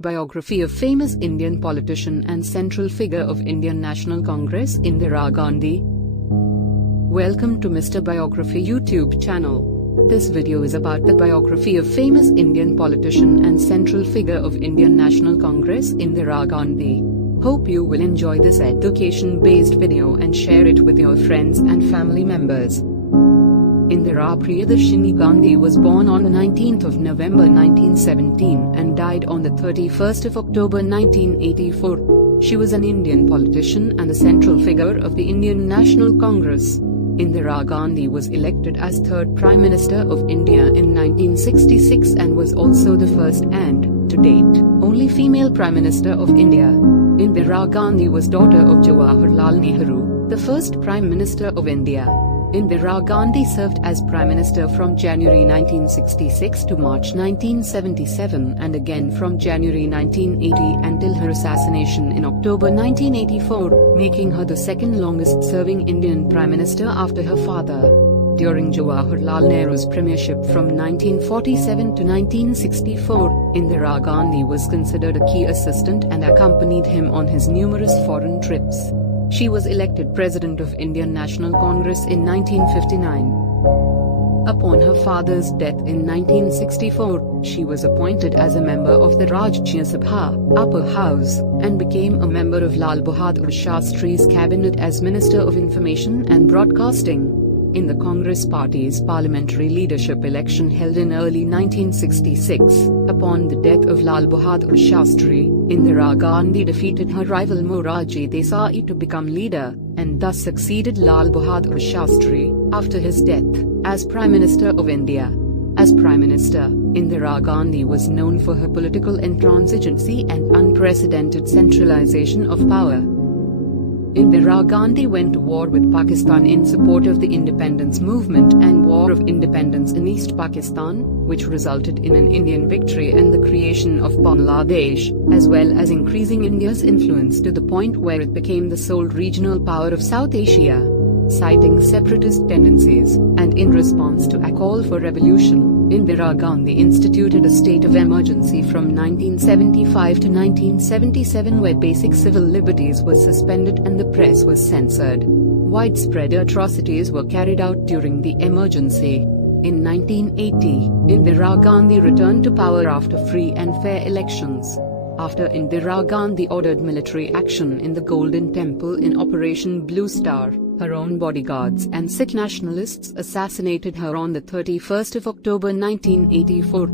Biography of famous Indian politician and central figure of Indian National Congress Indira Gandhi. Welcome to Mr. Biography YouTube channel. This video is about the biography of famous Indian politician and central figure of Indian National Congress Indira Gandhi. Hope you will enjoy this education-based video and share it with your friends and family members. Indira Priyadarshini Gandhi was born on the 19th of November 1917 and died on the 31st of October 1984. She was an Indian politician and a central figure of the Indian National Congress. Indira Gandhi was elected as third Prime Minister of India in 1966 and was also the first and, to date, only female Prime Minister of India. Indira Gandhi was daughter of Jawaharlal Nehru, the first Prime Minister of India. Indira Gandhi served as Prime Minister from January 1966 to March 1977 and again from January 1980 until her assassination in October 1984, making her the second longest serving Indian Prime Minister after her father. During Jawaharlal Nehru's premiership from 1947 to 1964, Indira Gandhi was considered a key assistant and accompanied him on his numerous foreign trips. She was elected President of Indian National Congress in 1959. Upon her father's death in 1964, she was appointed as a member of the Rajya Sabha, Upper House, and became a member of Lal Bahadur Shastri's cabinet as Minister of Information and Broadcasting. In the Congress Party's parliamentary leadership election held in early 1966, upon the death of Lal Bahadur Shastri, Indira Gandhi defeated her rival Morarji Desai to become leader, and thus succeeded Lal Bahadur Shastri, after his death, as Prime Minister of India. As Prime Minister, Indira Gandhi was known for her political intransigency and unprecedented centralization of power. Indira Gandhi went to war with Pakistan in support of the independence movement and War of Independence in East Pakistan, which resulted in an Indian victory and the creation of Bangladesh, as well as increasing India's influence to the point where it became the sole regional power of South Asia. Citing separatist tendencies, and in response to a call for revolution, Indira Gandhi instituted a state of emergency from 1975 to 1977 where basic civil liberties were suspended and the press was censored. Widespread atrocities were carried out during the emergency. In 1980, Indira Gandhi returned to power after free and fair elections. After Indira Gandhi ordered military action in the Golden Temple in Operation Blue Star, her own bodyguards and Sikh nationalists assassinated her on the 31st of October 1984.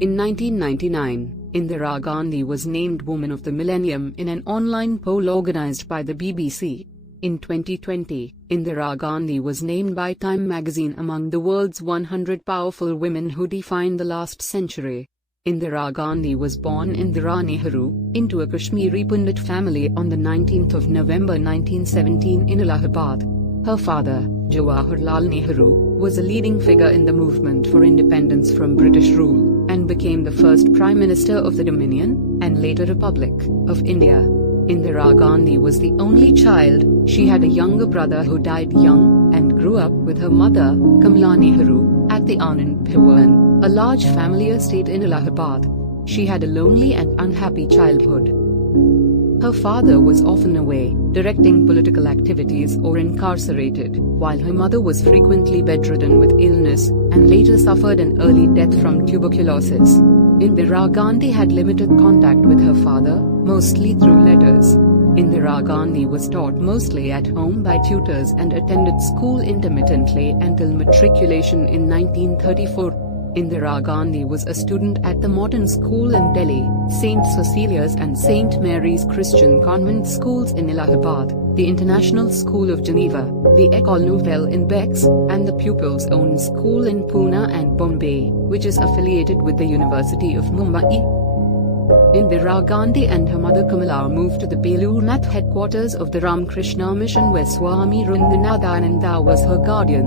In 1999, Indira Gandhi was named Woman of the Millennium in an online poll organized by the BBC. In 2020, Indira Gandhi was named by Time magazine among the world's 100 powerful women who defined the last century. Indira Gandhi was born Indira Nehru, into a Kashmiri Pundit family on the 19th of November 1917 in Allahabad. Her father, Jawaharlal Nehru, was a leading figure in the movement for independence from British rule, and became the first Prime Minister of the Dominion, and later Republic, of India. Indira Gandhi was the only child. She had a younger brother who died young, and grew up with her mother, Kamala Nehru, at the Anand Bhawan, a large family estate in Allahabad. She had a lonely and unhappy childhood. Her father was often away, directing political activities or incarcerated, while her mother was frequently bedridden with illness, and later suffered an early death from tuberculosis. Indira Gandhi had limited contact with her father, mostly through letters. Indira Gandhi was taught mostly at home by tutors and attended school intermittently until matriculation in 1934. Indira Gandhi was a student at the Modern School in Delhi, St. Cecilia's and St. Mary's Christian Convent Schools in Allahabad, the International School of Geneva, the École Nouvelle in Bex, and the Pupils' Own School in Pune and Bombay, which is affiliated with the University of Mumbai. Indira Gandhi and her mother Kamala moved to the Belur Math headquarters of the Ramakrishna Mission where Swami Ranganathananda was her guardian.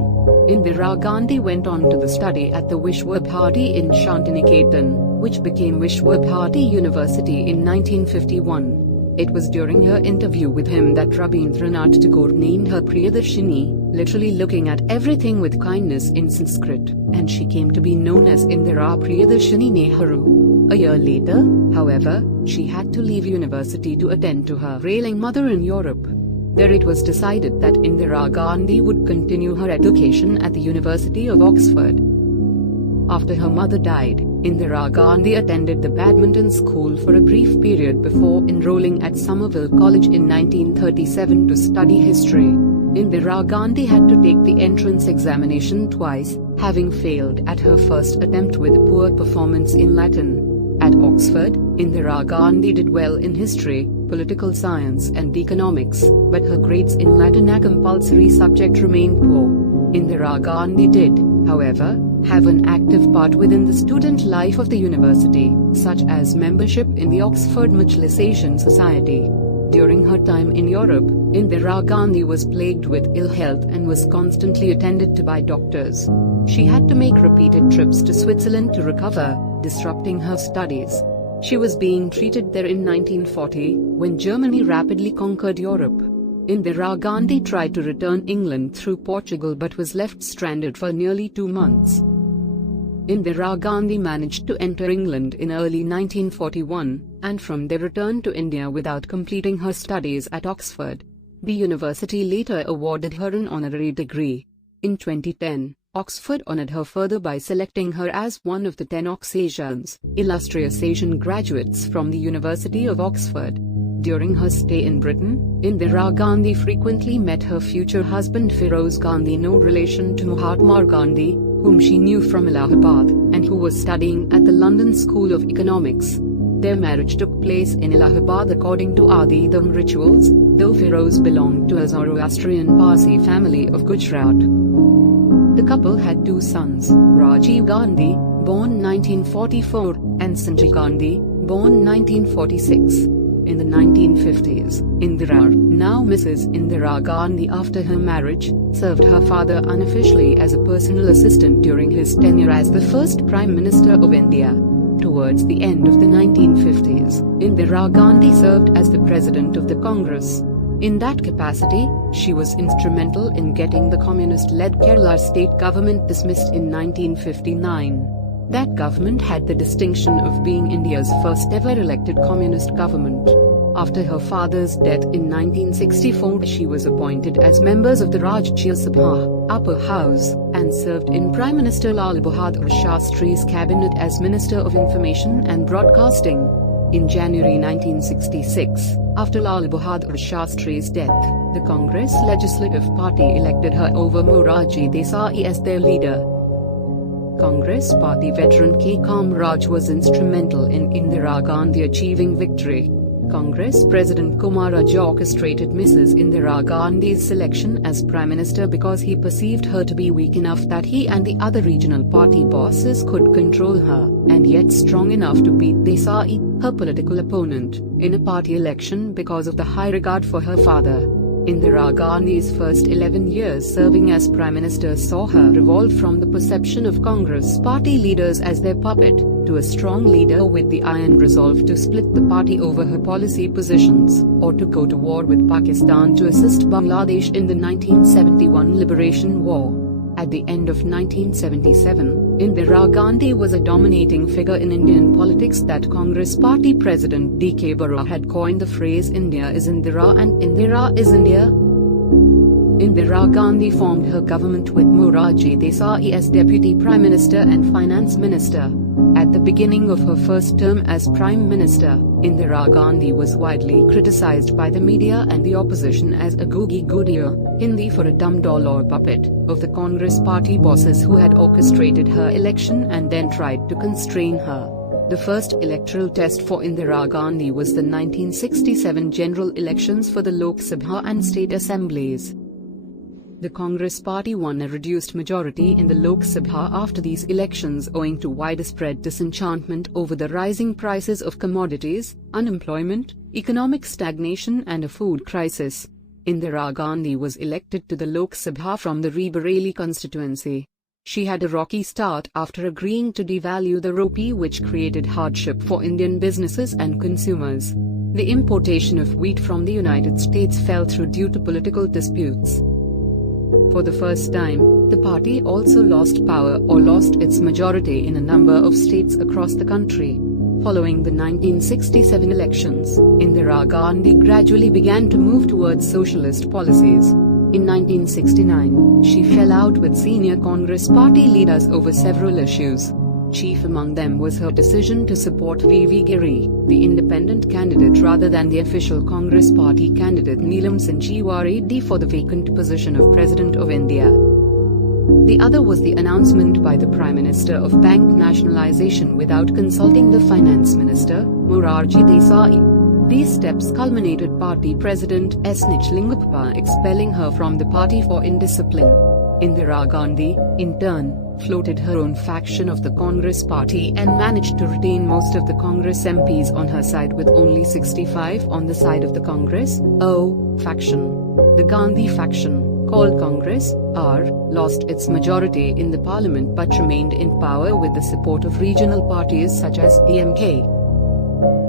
Indira Gandhi went on to the study at the Vishwa Bharati in Shantiniketan, which became Vishwa Bharati University in 1951. It was during her interview with him that Rabindranath Tagore named her Priyadarshini, literally looking at everything with kindness in Sanskrit, and she came to be known as Indira Priyadarshini Nehru. A year later, however, she had to leave university to attend to her ailing mother in Europe. There it was decided that Indira Gandhi would continue her education at the University of Oxford. After her mother died, Indira Gandhi attended the badminton school for a brief period before enrolling at Somerville College in 1937 to study history. Indira Gandhi had to take the entrance examination twice, having failed at her first attempt with a poor performance in Latin. At Oxford, Indira Gandhi did well in history, political science and economics, but her grades in Latin, a compulsory subject, remained poor. Indira Gandhi did, however, have an active part within the student life of the university, such as membership in the Oxford Majlis-e Society. During her time in Europe, Indira Gandhi was plagued with ill health and was constantly attended to by doctors. She had to make repeated trips to Switzerland to recover, disrupting her studies. She was being treated there in 1940, when Germany rapidly conquered Europe. Indira Gandhi tried to return England through Portugal but was left stranded for nearly 2 months. Indira Gandhi managed to enter England in early 1941, and from there returned to India without completing her studies at Oxford. The university later awarded her an honorary degree. In 2010, Oxford honored her further by selecting her as one of the 10 Oxasians, illustrious Asian graduates from the University of Oxford. During her stay in Britain, Indira Gandhi frequently met her future husband Feroz Gandhi, no relation to Mahatma Gandhi, whom she knew from Allahabad, and who was studying at the London School of Economics. Their marriage took place in Allahabad according to Adi Dham rituals, though Feroz belonged to a Zoroastrian Parsi family of Gujarat. The couple had 2 sons, Rajiv Gandhi, born 1944, and Sanjay Gandhi, born 1946. In the 1950s, Indira, now Mrs. Indira Gandhi after her marriage, served her father unofficially as a personal assistant during his tenure as the first Prime Minister of India. Towards the end of the 1950s, Indira Gandhi served as the President of the Congress. In that capacity, she was instrumental in getting the communist-led Kerala state government dismissed in 1959. That government had the distinction of being India's first ever elected communist government. After her father's death in 1964, she was appointed as members of the Rajya Sabha, upper house, and served in Prime Minister Lal Bahadur Shastri's cabinet as Minister of Information and Broadcasting. In January 1966, after Lal Bahadur Shastri's death, the Congress Legislative Party elected her over Morarji Desai as their leader. Congress Party veteran K. Kamaraj was instrumental in Indira Gandhi achieving victory. Congress President Kamaraj orchestrated Mrs. Indira Gandhi's selection as Prime Minister because he perceived her to be weak enough that he and the other regional party bosses could control her, and yet strong enough to beat Desai, her political opponent, in a party election because of the high regard for her father. Indira Gandhi's first 11 years serving as Prime Minister saw her evolve from the perception of Congress party leaders as their puppet, to a strong leader with the iron resolve to split the party over her policy positions, or to go to war with Pakistan to assist Bangladesh in the 1971 Liberation War. At the end of 1977, Indira Gandhi was a dominating figure in Indian politics that Congress Party President D.K. Barua had coined the phrase "India is Indira and Indira is India." Indira Gandhi formed her government with Morarji Desai as Deputy Prime Minister and Finance Minister. At the beginning of her first term as Prime Minister, Indira Gandhi was widely criticized by the media and the opposition as a googie goodier, Hindi for a dumb doll or puppet, of the Congress party bosses who had orchestrated her election and then tried to constrain her. The first electoral test for Indira Gandhi was the 1967 general elections for the Lok Sabha and state assemblies. The Congress party won a reduced majority in the Lok Sabha after these elections owing to widespread disenchantment over the rising prices of commodities, unemployment, economic stagnation and a food crisis. Indira Gandhi was elected to the Lok Sabha from the Raebareli constituency. She had a rocky start after agreeing to devalue the rupee, which created hardship for Indian businesses and consumers. The importation of wheat from the United States fell through due to political disputes. For the first time, the party also lost power or lost its majority in a number of states across the country. Following the 1967 elections, Indira Gandhi gradually began to move towards socialist policies. In 1969, she fell out with senior Congress party leaders over several issues. Chief among them was her decision to support V.V. Giri, the independent candidate rather than the official Congress party candidate Neelam Sanjeewa Reddy for the vacant position of President of India. The other was the announcement by the Prime Minister of bank nationalization without consulting the Finance Minister, Morarji Desai. These steps culminated Party President S. Nichalingappa expelling her from the party for indiscipline. Indira Gandhi, in turn, floated her own faction of the Congress party and managed to retain most of the Congress MPs on her side with only 65 on the side of the Congress O faction. The Gandhi faction, called Congress R, lost its majority in the parliament but remained in power with the support of regional parties such as DMK.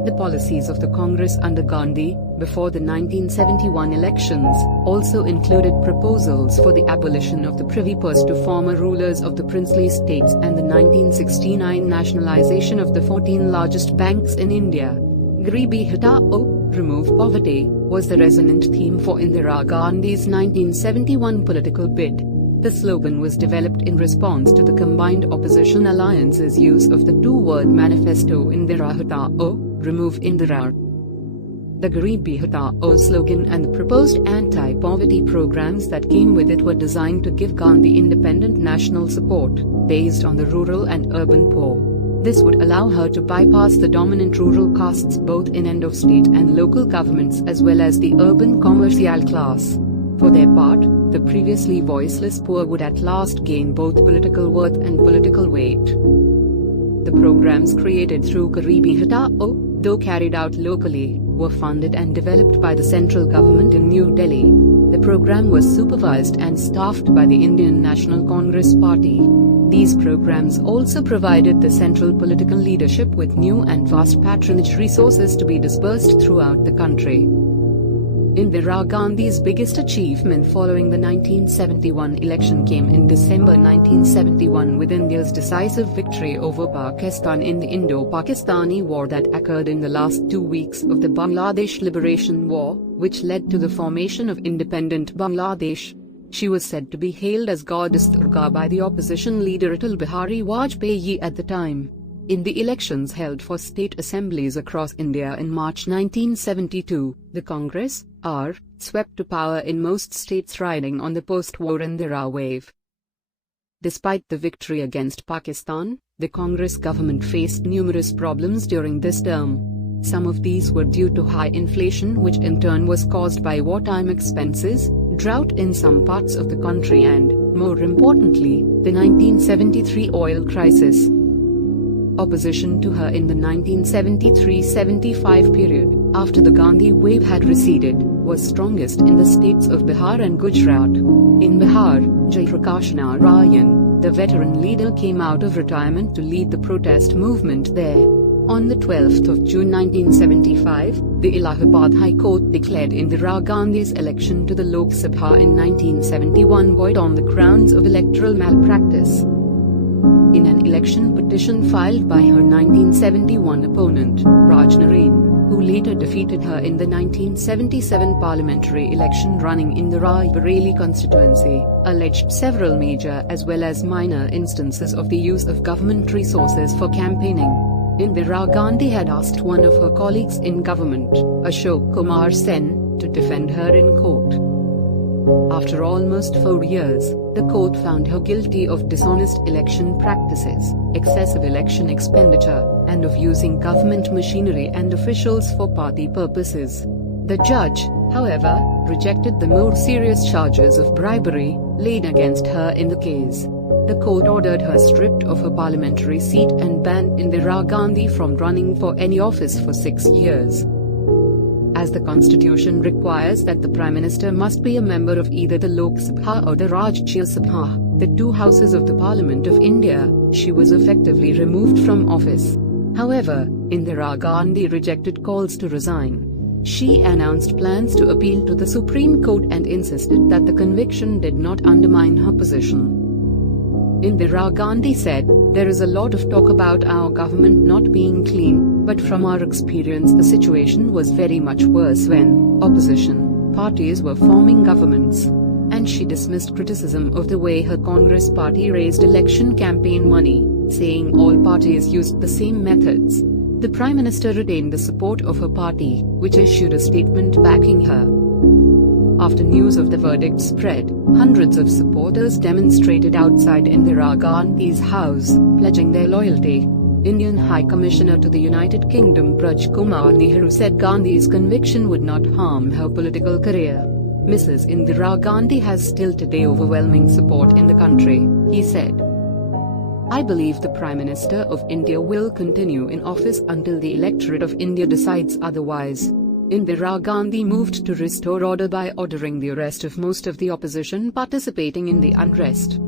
The policies of the Congress under Gandhi, before the 1971 elections, also included proposals for the abolition of the Privy Purse to former rulers of the princely states and the 1969 nationalization of the 14 largest banks in India. Garibi Hatao, remove poverty, was the resonant theme for Indira Gandhi's 1971 political bid. The slogan was developed in response to the combined opposition alliance's use of the two-word manifesto Indira Hatao, remove Indira. The Garibi Hatao slogan and the proposed anti-poverty programs that came with it were designed to give Gandhi independent national support, based on the rural and urban poor. This would allow her to bypass the dominant rural castes both in and of state and local governments as well as the urban commercial class. For their part, the previously voiceless poor would at last gain both political worth and political weight. The programs created through Garibi Hatao, though carried out locally, were funded and developed by the central government in New Delhi. The program was supervised and staffed by the Indian National Congress Party. These programs also provided the central political leadership with new and vast patronage resources to be dispersed throughout the country. Indira Gandhi's biggest achievement following the 1971 election came in December 1971 with India's decisive victory over Pakistan in the Indo-Pakistani War that occurred in the last 2 weeks of the Bangladesh Liberation War, which led to the formation of independent Bangladesh. She was said to be hailed as Goddess Durga by the opposition leader Atal Bihari Vajpayee at the time. In the elections held for state assemblies across India in March 1972, the Congress R swept to power in most states riding on the post-war Indira wave. Despite the victory against Pakistan, the Congress government faced numerous problems during this term. Some of these were due to high inflation, which in turn was caused by wartime expenses, drought in some parts of the country and, more importantly, the 1973 oil crisis. Opposition to her in the 1973-75 period, after the Gandhi wave had receded, was strongest in the states of Bihar and Gujarat. In Bihar, Jaiprakash Narayan, the veteran leader, came out of retirement to lead the protest movement there. On the 12th of June 1975, the Allahabad High Court declared Indira Gandhi's election to the Lok Sabha in 1971 void on the grounds of electoral malpractice. In an election petition filed by her 1971 opponent, Raj Narain, who later defeated her in the 1977 parliamentary election running in the Rae-Bareilly constituency, alleged several major as well as minor instances of the use of government resources for campaigning. Indira Gandhi had asked one of her colleagues in government, Ashok Kumar Sen, to defend her in court. After almost 4 years, the court found her guilty of dishonest election practices, excessive election expenditure, and of using government machinery and officials for party purposes. The judge, however, rejected the more serious charges of bribery laid against her in the case. The court ordered her stripped of her parliamentary seat and banned Indira Gandhi from running for any office for 6 years. As the constitution requires that the Prime Minister must be a member of either the Lok Sabha or the Rajya Sabha, the two houses of the Parliament of India, she was effectively removed from office. However, Indira Gandhi rejected calls to resign. She announced plans to appeal to the Supreme Court and insisted that the conviction did not undermine her position. Indira Gandhi said, "There is a lot of talk about our government not being clean, but from our experience the situation was very much worse when opposition parties were forming governments." And she dismissed criticism of the way her Congress party raised election campaign money, saying all parties used the same methods. The Prime Minister retained the support of her party, which issued a statement backing her. After news of the verdict spread, hundreds of supporters demonstrated outside Indira Gandhi's house, pledging their loyalty. Indian High Commissioner to the United Kingdom Braj Kumar Nehru said Gandhi's conviction would not harm her political career. Mrs. Indira Gandhi has still today overwhelming support in the country, he said. "I believe the Prime Minister of India will continue in office until the electorate of India decides otherwise." Indira Gandhi moved to restore order by ordering the arrest of most of the opposition participating in the unrest.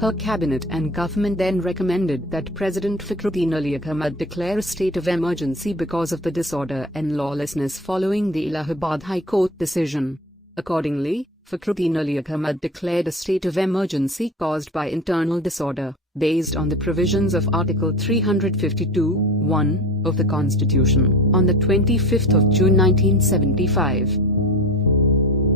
Her cabinet and government then recommended that President Fakhruddin Ali Ahmed declare a state of emergency because of the disorder and lawlessness following the Allahabad High Court decision. Accordingly, Fakhruddin Ali Ahmed declared a state of emergency caused by internal disorder, based on the provisions of Article 352(1) of the Constitution, on the 25th of June 1975.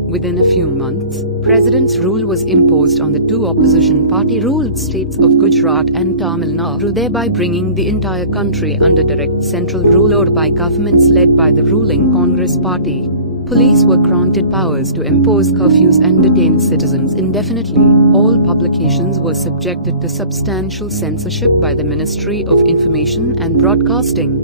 Within a few months, President's rule was imposed on the two opposition party-ruled states of Gujarat and Tamil Nadu, thereby bringing the entire country under direct central rule or by governments led by the ruling Congress party. Police were granted powers to impose curfews and detain citizens indefinitely. All publications were subjected to substantial censorship by the Ministry of Information and Broadcasting.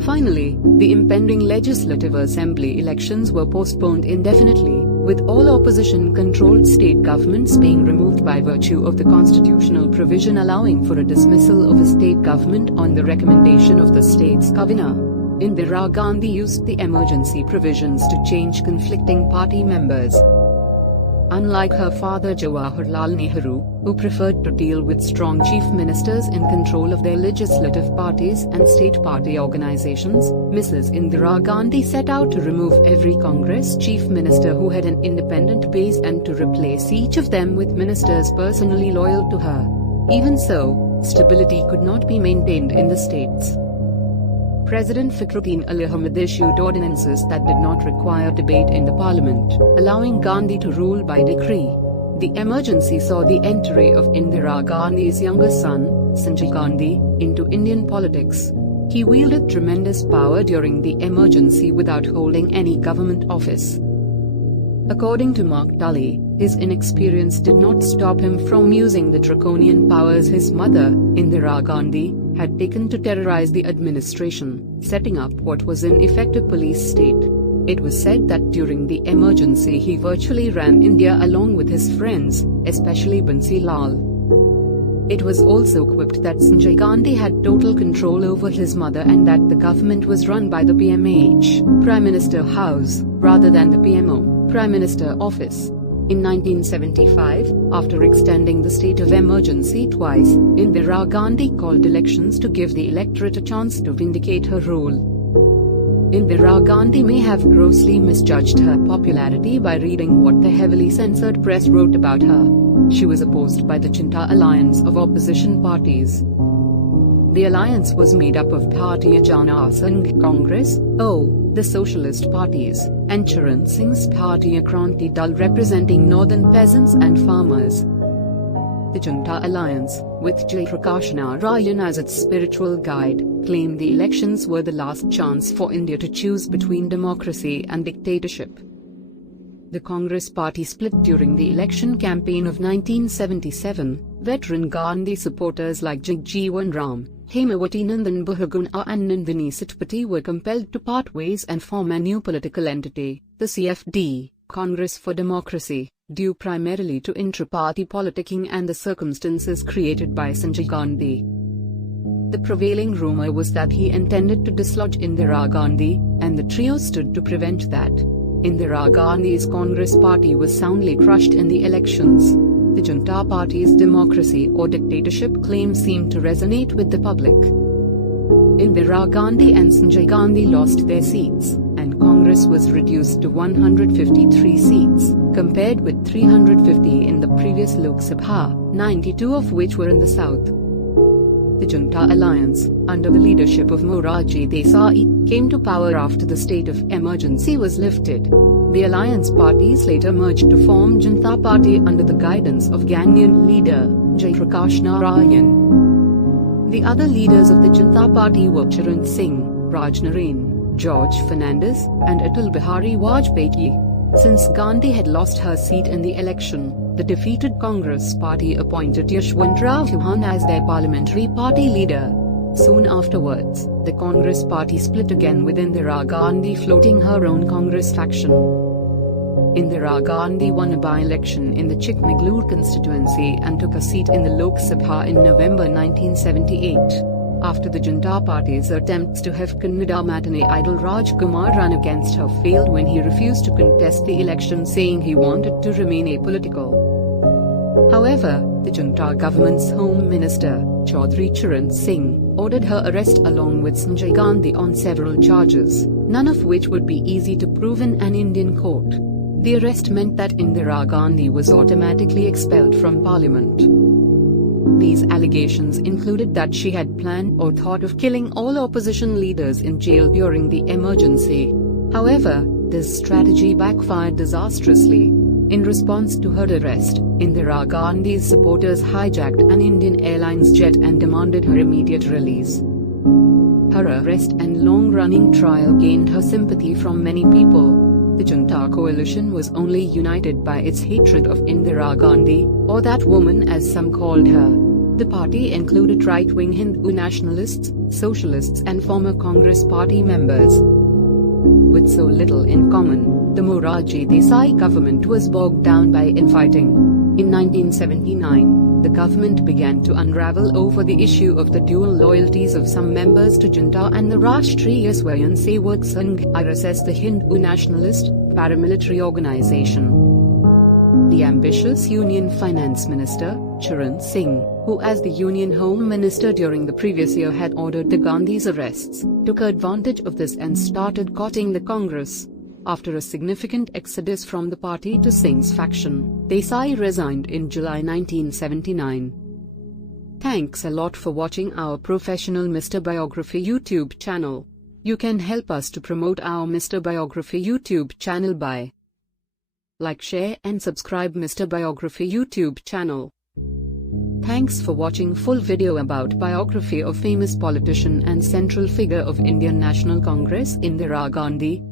Finally, the impending Legislative Assembly elections were postponed indefinitely, with all opposition-controlled state governments being removed by virtue of the constitutional provision allowing for a dismissal of a state government on the recommendation of the state's governor. Indira Gandhi used the emergency provisions to change conflicting party members. Unlike her father Jawaharlal Nehru, who preferred to deal with strong chief ministers in control of their legislative parties and state party organizations, Mrs. Indira Gandhi set out to remove every Congress chief minister who had an independent base and to replace each of them with ministers personally loyal to her. Even so, stability could not be maintained in the states. President Fakhruddin Ali Ahmed issued ordinances that did not require debate in the parliament, allowing Gandhi to rule by decree. The emergency saw the entry of Indira Gandhi's younger son, Sanjay Gandhi, into Indian politics. He wielded tremendous power during the emergency without holding any government office. According to Mark Tully, his inexperience did not stop him from using the draconian powers his mother, Indira Gandhi, had taken to terrorize the administration, setting up what was in effect a police state. It was said that during the emergency he virtually ran India along with his friends, especially Bansi Lal. It was also quipped that Sanjay Gandhi had total control over his mother and that the government was run by the PMH, Prime Minister House, rather than the PMO, Prime Minister Office. In 1975, after extending the state of emergency twice, Indira Gandhi called elections to give the electorate a chance to vindicate her rule. Indira Gandhi may have grossly misjudged her popularity by reading what the heavily censored press wrote about her. She was opposed by the Janata Alliance of opposition parties. The alliance was made up of Bharatiya Janata Sangh Congress, the Socialist parties, and Charan Singh's Bharatiya Kranti Dal representing northern peasants and farmers. The Janata Alliance, with Jayaprakash Narayan as its spiritual guide, claimed the elections were the last chance for India to choose between democracy and dictatorship. The Congress party split during the election campaign of 1977. Veteran Gandhi supporters like Jagjeevan Ram, Hemawati Nandan Bahuguna and Nandini Satpathy were compelled to part ways and form a new political entity, the CFD, Congress for Democracy, due primarily to intra-party politicking and the circumstances created by Sanjay Gandhi. The prevailing rumor was that he intended to dislodge Indira Gandhi, and the trio stood to prevent that. Indira Gandhi's Congress party was soundly crushed in the elections. The Janata Party's democracy or dictatorship claim seemed to resonate with the public. Indira Gandhi and Sanjay Gandhi lost their seats, and Congress was reduced to 153 seats. compared with 350 in the previous Lok Sabha, 92 of which were in the south. The Junta alliance, under the leadership of Morarji Desai, came to power after the state of emergency was lifted. The alliance parties later merged to form Janata Party under the guidance of Ghanaian leader Jayaprakash Narayan. The other leaders of the Janata Party were Charan Singh, Raj Narain, George Fernandes, and Atal Bihari Vajpayee. Since Gandhi had lost her seat in the election, the defeated Congress party appointed Yashwantrao Chauhan as their parliamentary party leader. Soon afterwards, the Congress party split again with Indira Gandhi floating her own Congress faction. Indira Gandhi won a by-election in the Chikmagalur constituency and took a seat in the Lok Sabha in November 1978. After the Janata Party's attempts to have Kannada matinee idol Rajkumar run against her failed when he refused to contest the election, saying he wanted to remain apolitical. However, the Junta government's Home Minister, Chaudhry Charan Singh, ordered her arrest along with Sanjay Gandhi on several charges, none of which would be easy to prove in an Indian court. The arrest meant that Indira Gandhi was automatically expelled from parliament. These allegations included that she had planned or thought of killing all opposition leaders in jail during the emergency. However, this strategy backfired disastrously. In response to her arrest, Indira Gandhi's supporters hijacked an Indian Airlines jet and demanded her immediate release. Her arrest and long-running trial gained her sympathy from many people. The Junta coalition was only united by its hatred of Indira Gandhi, or that woman as some called her. The party included right-wing Hindu nationalists, socialists and former Congress party members. With so little in common, the Morarji Desai government was bogged down by infighting. In 1979, the government began to unravel over the issue of the dual loyalties of some members to Junta and the Rashtriya Swayamsevak Sangh (RSS), the Hindu nationalist, paramilitary organization. The ambitious Union Finance Minister, Charan Singh, who as the Union Home Minister during the previous year had ordered the Gandhis' arrests, took advantage of this and started courting the Congress. After a significant exodus from the party to Singh's faction, Desai resigned in July 1979. Thanks a lot for watching our professional Mr. Biography YouTube channel. You can help us to promote our Mr. Biography YouTube channel by like, share and subscribe Mr. Biography YouTube channel. Thanks for watching full video about biography of famous politician and central figure of Indian National Congress Indira Gandhi.